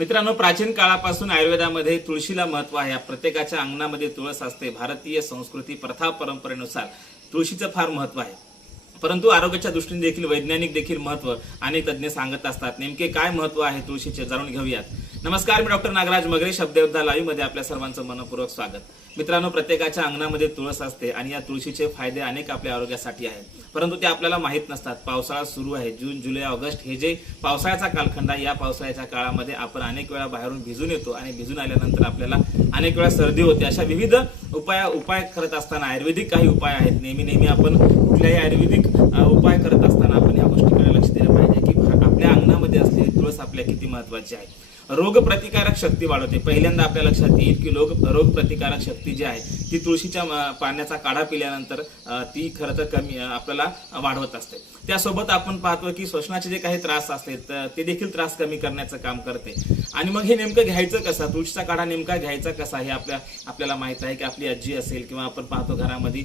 मित्रांनो प्राचीन काळापासून आयुर्वेदामध्ये तुळशीला महत्त्व आहे. प्रत्येकाच्या अंगणामध्ये तुळस असते. भारतीय संस्कृती प्रथा परंपरेनुसार तुळशीचं फार महत्त्व आहे. परंतु आरोग्याच्या दृष्टीने देखील वैज्ञानिक देखील महत्त्व अनेक तज्ज्ञ सांगत असतात. नेमके काय महत्त्व आहे तुळशीचे? जाणून घेऊयात. नमस्कार मी डॉक्टर नागराज मगरे शब्दयोद्धा लाईव्हमध्ये आपल्या सर्वांचं मनपूर्वक स्वागत. मित्रांनो प्रत्येकाच्या अंगणामध्ये तुळस असते आणि या तुळशीचे फायदे अनेक आपल्या आरोग्यासाठी आहेत. परंतु ते आपल्याला माहीत नसतात. पावसाळा सुरू आहे. जून जुलै ऑगस्ट हे जे पावसाळ्याचा कालखंड आहे या पावसाळ्याच्या काळामध्ये आपण अनेक वेळा बाहेरून भिजून येतो आणि भिजून आल्यानंतर आपल्याला अनेक वेळा सर्दी होते. अशा विविध उपाय उपाय करत असताना आयुर्वेदिक काही उपाय आहेत. नेहमी नेहमी आपण कुठल्याही आयुर्वेदिक उपाय करत असताना आपण या गोष्टीकडे लक्ष दिलं पाहिजे की आपल्या अंगणामध्ये असलेली तुळस आपल्या किती महत्वाची आहे. रोगप्रतिकारक शक्ती वाढवते. पहिल्यांदा आपल्या लक्षात येईल की लोक रोगप्रतिकारक शक्ती जी आहे ती तुळशीच्या पाण्याचा काढा पिल्यानंतर ती खरं तर कमी आपल्याला वाढवत असते. त्यासोबत आपण पाहतो की श्वसनाचे जे काही त्रास असतात तर ते देखील त्रास कमी करण्याचं काम करते. आणि मग हे नेमकं घ्यायचं कसं? तुळशीचा काढा नेमका घ्यायचा कसा? हे आपल्या आपल्याला माहीत आहे की आपली आजी असेल किंवा आपण पाहतो घरामध्ये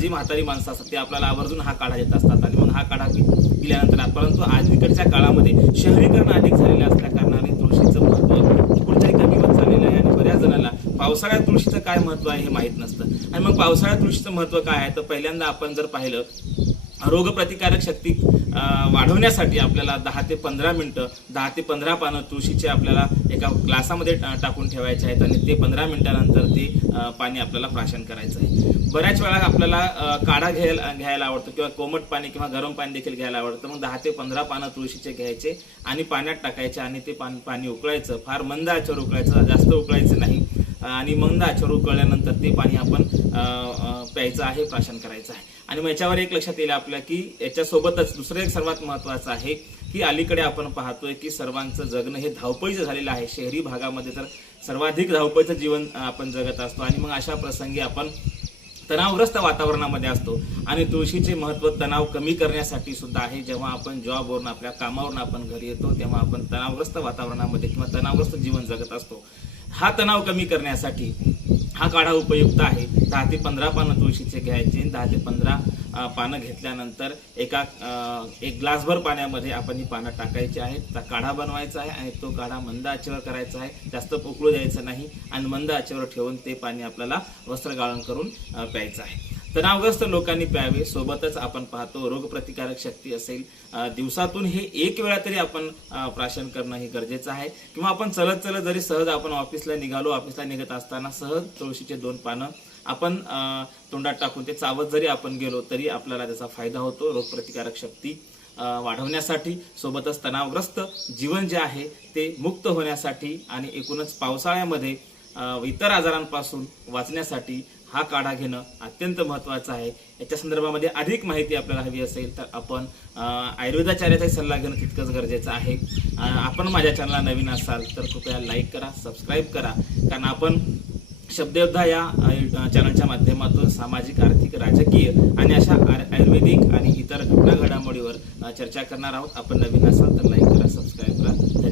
जी म्हातारी माणसं असतात ते आपल्याला आवर्जून हा काढा देत असतात. आणि मग हा काढा पि- पिल्यानंतर परंतु अलीकडच्या काळामध्ये शहरीकरण अधिक झालेलं असल्या कारणाने तुळशीचं महत्त्व कुठेतरी कमी होत चाललेलं आहे आणि बऱ्याच जणांना पावसाळ्यात तुळशीचं काय महत्त्व आहे हे माहीत नसतं. आणि मग पावसाळ्यात तुळशीचं महत्त्व काय आहे? तर पहिल्यांदा आपण जर पाहिलं रोगप्रतिकारक शक्ती वाढवण्यासाठी आपल्याला दहा ते पंधरा मिनटं दहा ते पंधरा पानं तुळशीचे आपल्याला एका ग्लासामध्ये टाकून ठेवायचे आहेत आणि ते पंधरा मिनटानंतर ते पाणी आपल्याला प्राशन करायचं आहे. बऱ्याच वेळा आपल्याला काढा घ्यायला घ्यायला आवडतो किंवा कोमट पाणी किंवा गरम पाणी देखील घ्यायला आवडतं. मग दहा ते पंधरा पानं तुळशीचे घ्यायचे आणि पाण्यात टाकायचे आणि ते पाणी पाणी उकळायचं. फार मंद आचर उकळायचं जास्त उकळायचं नाही. आणि मग मंद रोग कळल्यानंतर ते पाणी आपण प्यायचं आहे प्राशन करायचं आहे. आणि मग याच्यावर एक लक्षात येईल आपल्या की याच्यासोबतच दुसरं एक सर्वात महत्वाचं आहे की अलीकडे आपण पाहतोय की सर्वांचं जगणं हे धावपळीचं झालेलं आहे. शहरी भागामध्ये तर सर्वाधिक धावपळीचं जीवन आपण जगत असतो. आणि मग अशा प्रसंगी आपण तणावग्रस्त वातावरणामध्ये असतो. आणि तुळशीचे महत्त्व तणाव कमी करण्यासाठी सुद्धा आहे. जेव्हा आपण जॉबवरून आपल्या कामावरून आपण घरी येतो तेव्हा आपण तणावग्रस्त वातावरणामध्ये किंवा तणावग्रस्त जीवन जगत असतो. हा तणाव कमी करण्यासाठी हा काढा उपयुक्त आहे. दहा ते पंधरा पानं तुळशीचे घ्यायचे दहा ते पंधरा पानं घेतल्यानंतर एका एक ग्लासभर पाण्यामध्ये आपण ही पानं टाकायची आहेत. त्या काढा बनवायचा आहे आणि तो काढा मंद आचेवर करायचा आहे. जास्त पोकळू द्यायचं नाही आणि मंद आचेवर ठेवून ते पाणी आपल्याला वस्त्र गाळण करून प्यायचं आहे. तणावग्रस्त लोकांनी प्यावे. सोबतच आपण पाहतो रोगप्रतिकारक शक्ती असेल. दिवसातून हे एक वेळा तरी आपण प्राशन करणं हे गरजेचं आहे. किंवा आपण चलत चलत जरी सहज आपण ऑफिसला निघालो ऑफिसला निघत असताना सहज तुळशीचे दोन पानं आपण तोंडात टाकून ते चावत जरी आपण गेलो तरी आपल्याला त्याचा फायदा होतो रोगप्रतिकारक शक्ती वाढवण्यासाठी. सोबतच तणावग्रस्त जीवन जे आहे ते मुक्त होण्यासाठी आणि एकूणच पावसाळ्यामध्ये इतर आजारांपासून वाचण्यासाठी हा काढा घेणं अत्यंत महत्त्वाचं आहे. याच्या संदर्भामध्ये अधिक माहिती आपल्याला हवी असेल तर आपण आयुर्वेदाचार्याचा सल्ला घेणं तितकंच गरजेचं आहे. आपण माझ्या चॅनलला नवीन असाल तर कृपया लाईक करा सबस्क्राईब करा. कारण आपण शब्दयोद्धा या चॅनलच्या माध्यमातून सामाजिक आर्थिक राजकीय आणि अशा आयुर्वेदिक आणि इतर घटना घडामोडीवर चर्चा करणार आहोत. आपण नवीन असाल तर लाईक करा सबस्क्राईब करा. धन्यवाद